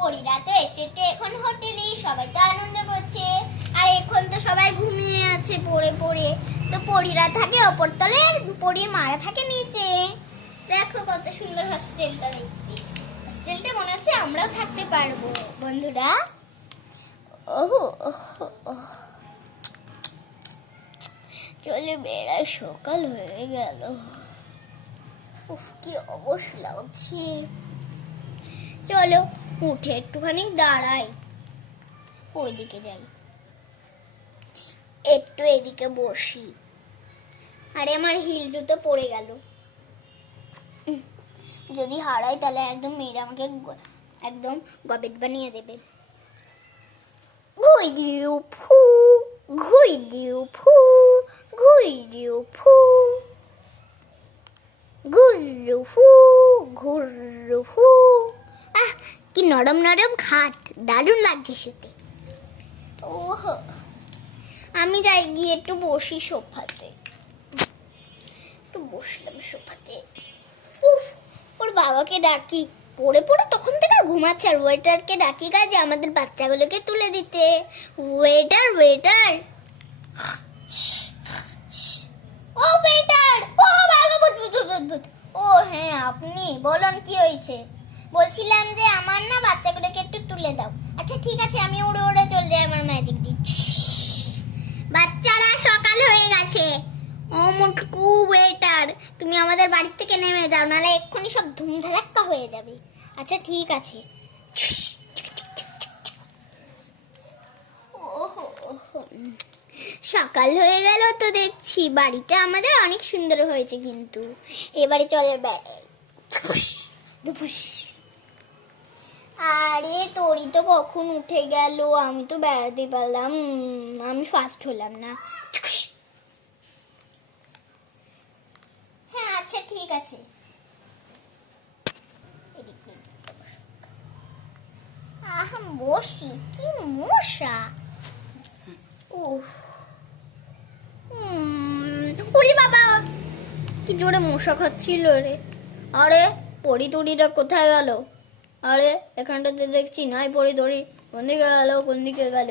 পরীরা তো এসেছে এখন হোটেলে, সবাই তো আনন্দ করছে। আর এখন তো সবাই ঘুমিয়ে আছে পড়ে পড়ে। তো পরীরা থাকে ওপর তলে আর পরীর মারা থাকে নিচে। দেখো কত সুন্দর হোস্টেলটা দেখতে। হোস্টেলটা মনে হচ্ছে আমরাও থাকতে পারবো বন্ধুরা। ওহো ওহো ওহ, চলে বেড়াই, সকাল হয়ে গেল। উফ কি অবশ লাগছে। চলো উঠে একটুখানি দাঁড়াই, ওইদিকে যাই, একটু এদিকে বসি। আরে আমার হিল জুতো পড়ে গেল, যদি হারাই তাহলে একদম মেয়েরা আমাকে একদম গবেট বানিয়ে দেবে। ঘুই দিও ফু, ঘুই দিও ফু, ঘুই দিও ফু, ঘুরু ফু, ঘুরু ফু। আহ কি নরম নরম খাট, দারুণ লাগছে শুতে। ওহো, আমি যাই গিয়ে একটু বসি সোফাতে। একটু বসলাম সোফাতে। উফ, ওর বাবাকে ডাকি, পড়ে পড়ে তখন থেকে ঘুমাচ্ছে। আর ওয়েটারকে ডাকি কাজে আমাদের বাচ্চাগুলোকে তুলে দিতে। ওয়েটার ওয়েটার, ও ওয়েটার, ও বাবা ভূত। ও হ্যাঁ আপনি বলুন কি হয়েছে। বলছিলাম যে আমার না বাচ্চাগুলোকে একটু তুলে দাও। আচ্ছা ঠিক আছে, আমি উড়ে উড়ে চলে যাই আমার ম্যাজিক দিয়ে। বাচ্চারা সকাল হয়ে গেছে। ও মুটকু ওয়েটার, তুমি আমাদের বাড়ি থেকে নেমে যাও, নাহলে এক্ষুনি সব ধুমধালাক্কা হয়ে যাবে। আচ্ছা ঠিক আছে। ওহো ওহো, সকাল হয়ে গেল তো দেখছি। বাড়িটা আমাদের অনেক সুন্দর হয়েছে, কিন্তু এবারে চলে বেড়াই। আরে তোরই তো কখন উঠে গেল, আমি তো বেড়াতে পারলাম, আমি ফার্স্ট হলাম না। হ্যাঁ আচ্ছা ঠিক আছে। বসি, কি মশা। উফ, ওরে বাবা কি জোরে মশা খাচ্ছিল রে। আরে পরি তরিরা কোথায় গেল? আরে এখানটাতে দেখছি নাই পরি তরি, কোন দিকে গেল কোন দিকে গেল?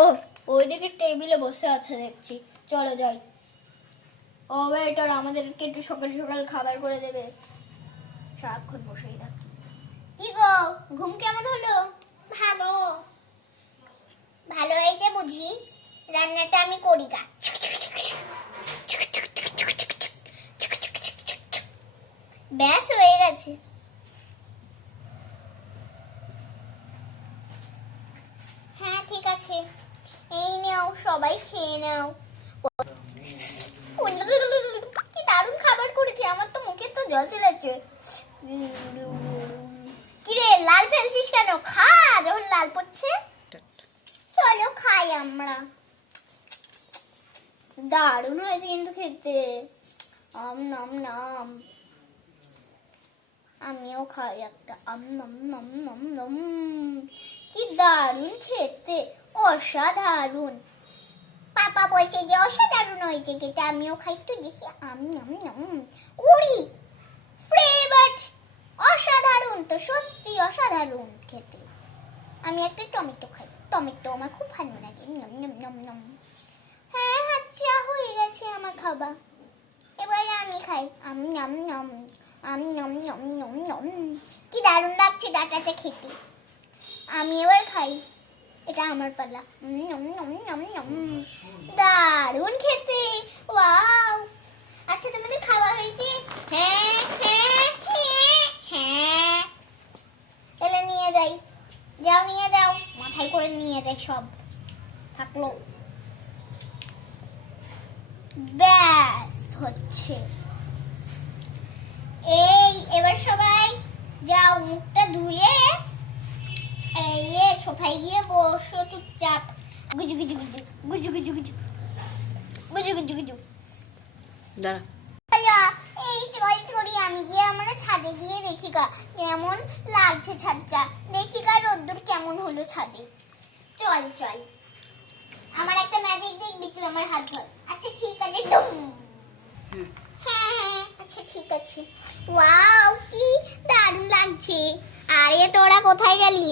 ও ওইদিকে টেবিলে বসে আছে দেখছি, চলো যাই। ও ওয়েটার, আমাদেরকে একটু সকাল সকাল খাবার করে দেবে। সারাক্ষণ বসেই রাখি। কি গো, ঘুম কেমন হলো? ভালো, ভালো হয়েছে বুঝি। রান্নাটা আমি করি গা। ব্যাস হয়ে গেছে। হ্যাঁ ঠিক আছে, এই নাও সবাই খেয়ে নাও। কি দারুণ খাবার করেছি, আমার তো মুখে তো জল চলে যাচ্ছে। কিরে লাল ফেলছিস কেন? খা যখন লাল পড়ছে। চলো খাই আমরা। দারুণ হয়েছে কিন্তু খেতে। আম নাম নাম, আমিও খাই একটা। আম নাম নাম নাম নাম, কি দারুণ খেতে, অসাধারণ। পাপা বলছে যে অসাধারণ হয়েছে খেতে, আমিও খাই একটু দেখি। আম নাম নাম, উড়ি ফ্লেভার, অসাধারণ তো, সত্যি অসাধারণ খেতে। আমি একটা টমেটো খাই, টমেটো আমার খুব ভালো লাগে। নম নম নম নম। হ্যাঁ আচ্ছা হয়ে গেছে আমার খাবার, এবারে আমি খাই। আম নাম নাম, আম নম নম নম নম, কি দারুণ লাগছে ডাটাটা খেতে। আমি এবার খাই, এটা আমার পালা। নম নম নম নম, দারুণ খেতে, ওয়াও। আচ্ছা তোমাদের খাওয়া হয়েছে? হ্যাঁ হ্যাঁ হ্যাঁ হ্যাঁ, এলে নিয়ে যাই, যাও নিয়ে যাও, মাথায় করে নিয়ে যাই সব থাকলো। ব্যাস হচ্ছে। এই এবার সবাই যাও, মুখটা ধুয়ে এই সোফায় গিয়ে বসো চুপচাপ। গুজু গুজু গুজু গুজু গুজু গুজু গুজু গুজু গুজু। দাঁড়া, এই চল তোরি, আমি গিয়ে আমরা ছাদে গিয়ে দেখি গা কেমন লাগছে ছাদটা, দেখি গা রোদ্দুর কেমন হলো ছাদে। চল চল, আমার একটা ম্যাজিক দেখবি তুই, আমার হাত ধর। আচ্ছা ঠিক আছে, হ্যাঁ হ্যাঁ আচ্ছা ঠিক আছে। ওয়াও কি দারুণ লাগছে। আর আরে তোরা কোথায় গেলি?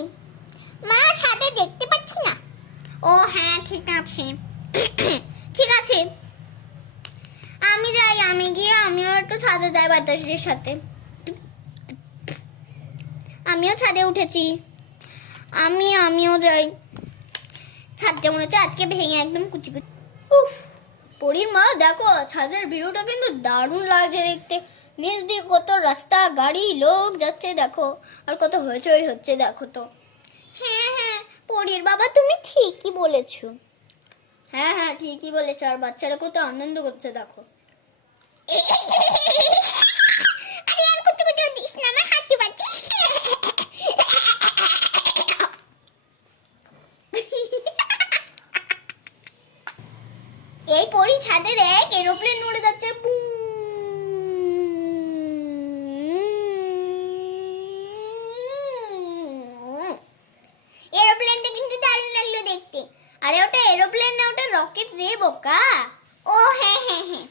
মা ছাদে দেখতে পাচ্ছ না? ও হ্যাঁ ঠিক আছে ঠিক আছে, আমি যাই, আমি গিয়ে আমিও একটু ছাদে যাই বাতাসের সাথে। আমিও ছাদে উঠেছি, আমিও যাই। ছাদটা মনে হচ্ছে আজকে ভেঙে একদম কুচি কুচি। উফ, পরীর মা দেখো ছাদের ভিউটা কিন্তু দারুণ লাগছে দেখতে। নিচ দিয়ে কত রাস্তা, গাড়ি, লোক যাচ্ছে দেখো, আর কত হইচই হচ্ছে দেখো তো। হ্যাঁ হ্যাঁ পরীর বাবা তুমি ঠিকই বলেছো। হ্যাঁ হ্যাঁ ঠিকই বলেছো, আর বাচ্চারা কত আনন্দ করছে দেখো। আরে আর কত কত দিস না, আমার হাতে বাজে। এই পরি ছাদে দেখ এরোপ্লেন উড়ে যাচ্ছে। এরোপ্লেনটা কিন্তু দারুণ লাগলো দেখতে। আরে ওটা এরোপ্লেন না, ওটা রকেট রে বোকা। ও হ্যাঁ হ্যাঁ হ্যাঁ,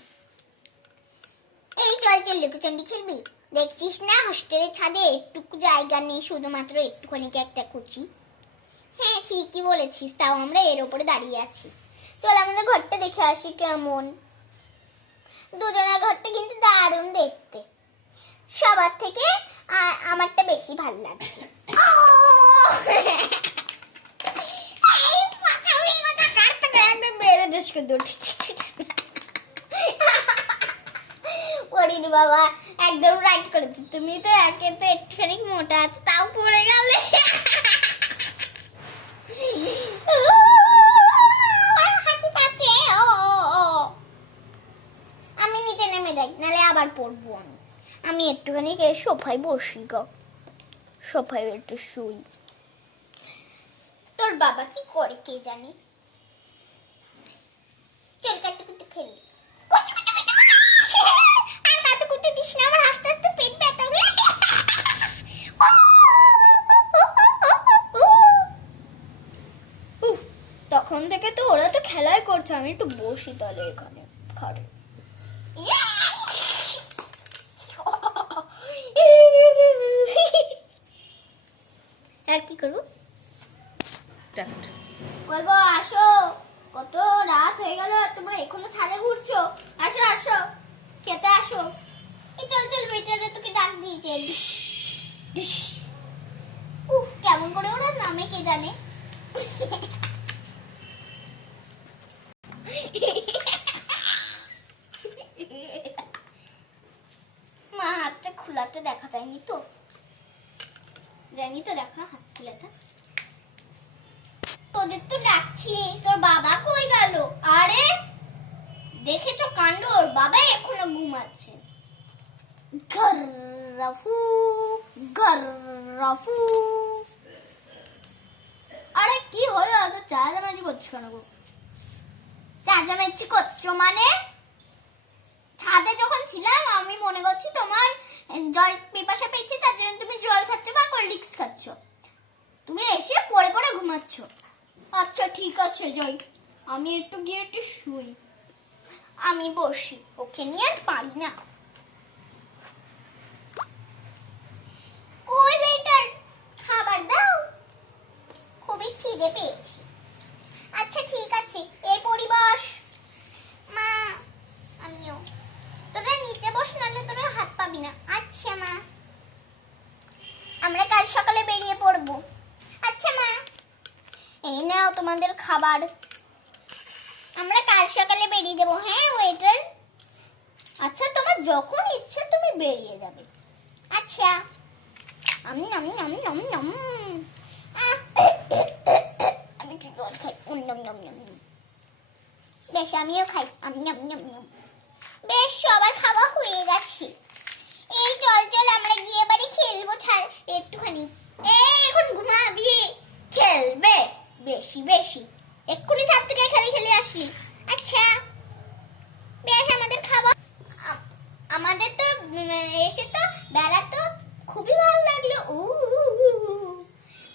এই চল চল লুকোচুরি খেলবি। দেখছিস না হোস্টেলের ছাদে একটুকু জায়গা নেই, শুধুমাত্র একটুখানি একটা কুচি। হ্যাঁ ঠিকই বলেছিস, তাও আমরা এর উপরে দাঁড়িয়ে আছি। চল আমাদের ঘরটা দেখে আসি কেমন। দুজনের ঘরটা কিন্তু দারুণ দেখতে, সবার থেকে আমারটা বেশি ভালো লাগছে। বাবা একদম রাইট করেছি, তুমি তো একে তো একটুখানি মোটা আছে, তাও পড়ে গেলে। আমি নিচে নেমে যাই, নালে আবার পড়বো। আমি একটুখানি সোফায় বসি গো, সোফায় একটু শুই। তোর বাবা কি করে কে জানে। চল কাটতে কুটতে খেলি। আর কাটতে কুটতে দিস না, আমার আস্তে আস্তে পেট ব্যথা হবে। তখন থেকে তো ওরা তো খেলাই করছে, আমি একটু বসি তাহলে এখানে ঘরে। আর কি করবো, ওই গো আসো, কত রাত হয়ে গেল আর তোমরা এখনো ছাদে ঘুরছো। আসো আসো খেতে আসো। এই চল চল ওয়েটাররা তোকে ডাক দিয়েছে। উফ কেমন করে ওরা নামে কে জানে। মা হাতটা খোলাতে দেখা যায়নি তো, জানি তো দেখা হাত খোলাটা। তোদের তো ডাকছি, তোর বাবা কই গেল? আরে দেখেছো কাণ্ড, ওর বাবা এখনো ঘুমাচ্ছে। গর্রাফু গর্রাফু। আরে কি হলো এত চাচামেচি করছো কেন গো? চাচামেচি করছো মানে? ছাদে যখন ছিলাম আমি মনে করছি তোমার জল পিপাসা পেয়েছে, তার জন্য তুমি জল খাচ্ছ বা কোল্ড খাচ্ছ, তুমি এসে পড়ে পড়ে ঘুমাচ্ছ। আচ্ছা ঠিক আছে যাই, আমি একটু গিয়ে একটু শুই। আমি বসি, ওকে নিয়ে আর পারি না। ওই ওয়েটার খাবার দাও, খুবই খিদে পেয়েছি। আচ্ছা ঠিক আছে, এই পরিবাস। মা আমিও। তোরা নিচে বস, নাহলে তোরা হাত পাবি না। আচ্ছা মা, আমরা কাল সকালে বেরিয়ে পড়বো। আচ্ছা মা, এই নাও তোমাদের খাবার, আমরা কাল সকালে বেরিয়ে যাবো। হ্যাঁ ওয়েটার। আচ্ছা তোমার যখন ইচ্ছে তুমি বেরিয়ে যাবে। আচ্ছা। আমি আমি আমি আমি আমি কি জল খাই। বেশ আমিও খাই। বেশ সবার খাওয়া হয়ে গেছে। এই চল চল আমরা গিয়ে বাড়ি খেলবো একটুখানি। এখন ঘুমাবি, খেলবে বেশি বেশি, এক্ষুনি ছাদ থেকে খেলে খেলে আসলি। আচ্ছা বেশ আমাদের খাবার, আমাদের তো এসে তো বেলা তো খুবই ভালো লাগলো।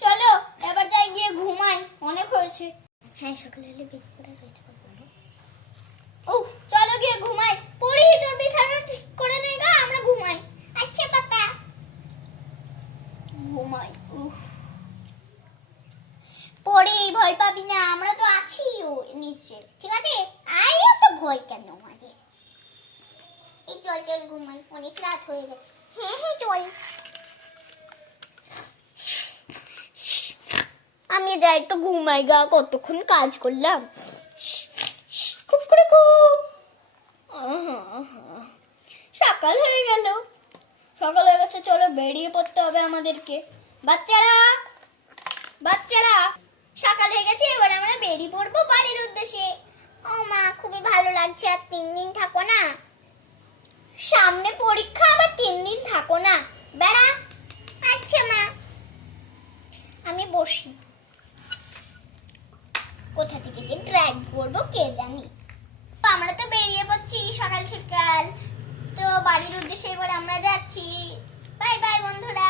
চলো এবার যাই গিয়ে ঘুমাই, অনেক হয়েছে। হ্যাঁ সকালে হলে বেশ করে রয়েছে। চলো গিয়ে ঘুমাই। পড়ি তোর বিছানা ঠিক করে নে গা, আমরা ঘুমাই। আচ্ছা পাপা। ঘুমাই। পরে ভয় পাবি না, আমরা তো আছি নিচে, ঠিক আছে? আরে তো ভয় কেন আমাদের? এই চল চল ঘুমাই, অনেক রাত হয়ে গেছে। হ্যাঁ হ্যাঁ চল। আমি যাই একটু ঘুমাই গা, কতক্ষণ কাজ করলাম। খুব করে খুব সকাল হয়ে গেল, সকাল হয়ে গেছে, চলো বেরিয়ে পড়তে হবে আমাদেরকে। বাচ্চারা বাচ্চারা সকাল হয়ে গেছে, এবার আমরা বেরিয়ে পড়বো বাড়ির উদ্দেশ্যে। ও মা, খুবই ভালো লাগছে। আর 3 দিন থাকো না? সামনে পরীক্ষা, আবার 3 দিন থাকো না? বেড়া। আচ্ছা মা, আমি বসি। কোথা থেকে যে ড্রাইভ করবো কে জানি। আমরা তো বেরিয়ে পড়ছি সকাল সকাল, তো বাড়ির উদ্দেশ্যে এবার আমরা যাচ্ছি। বাই বাই বন্ধুরা।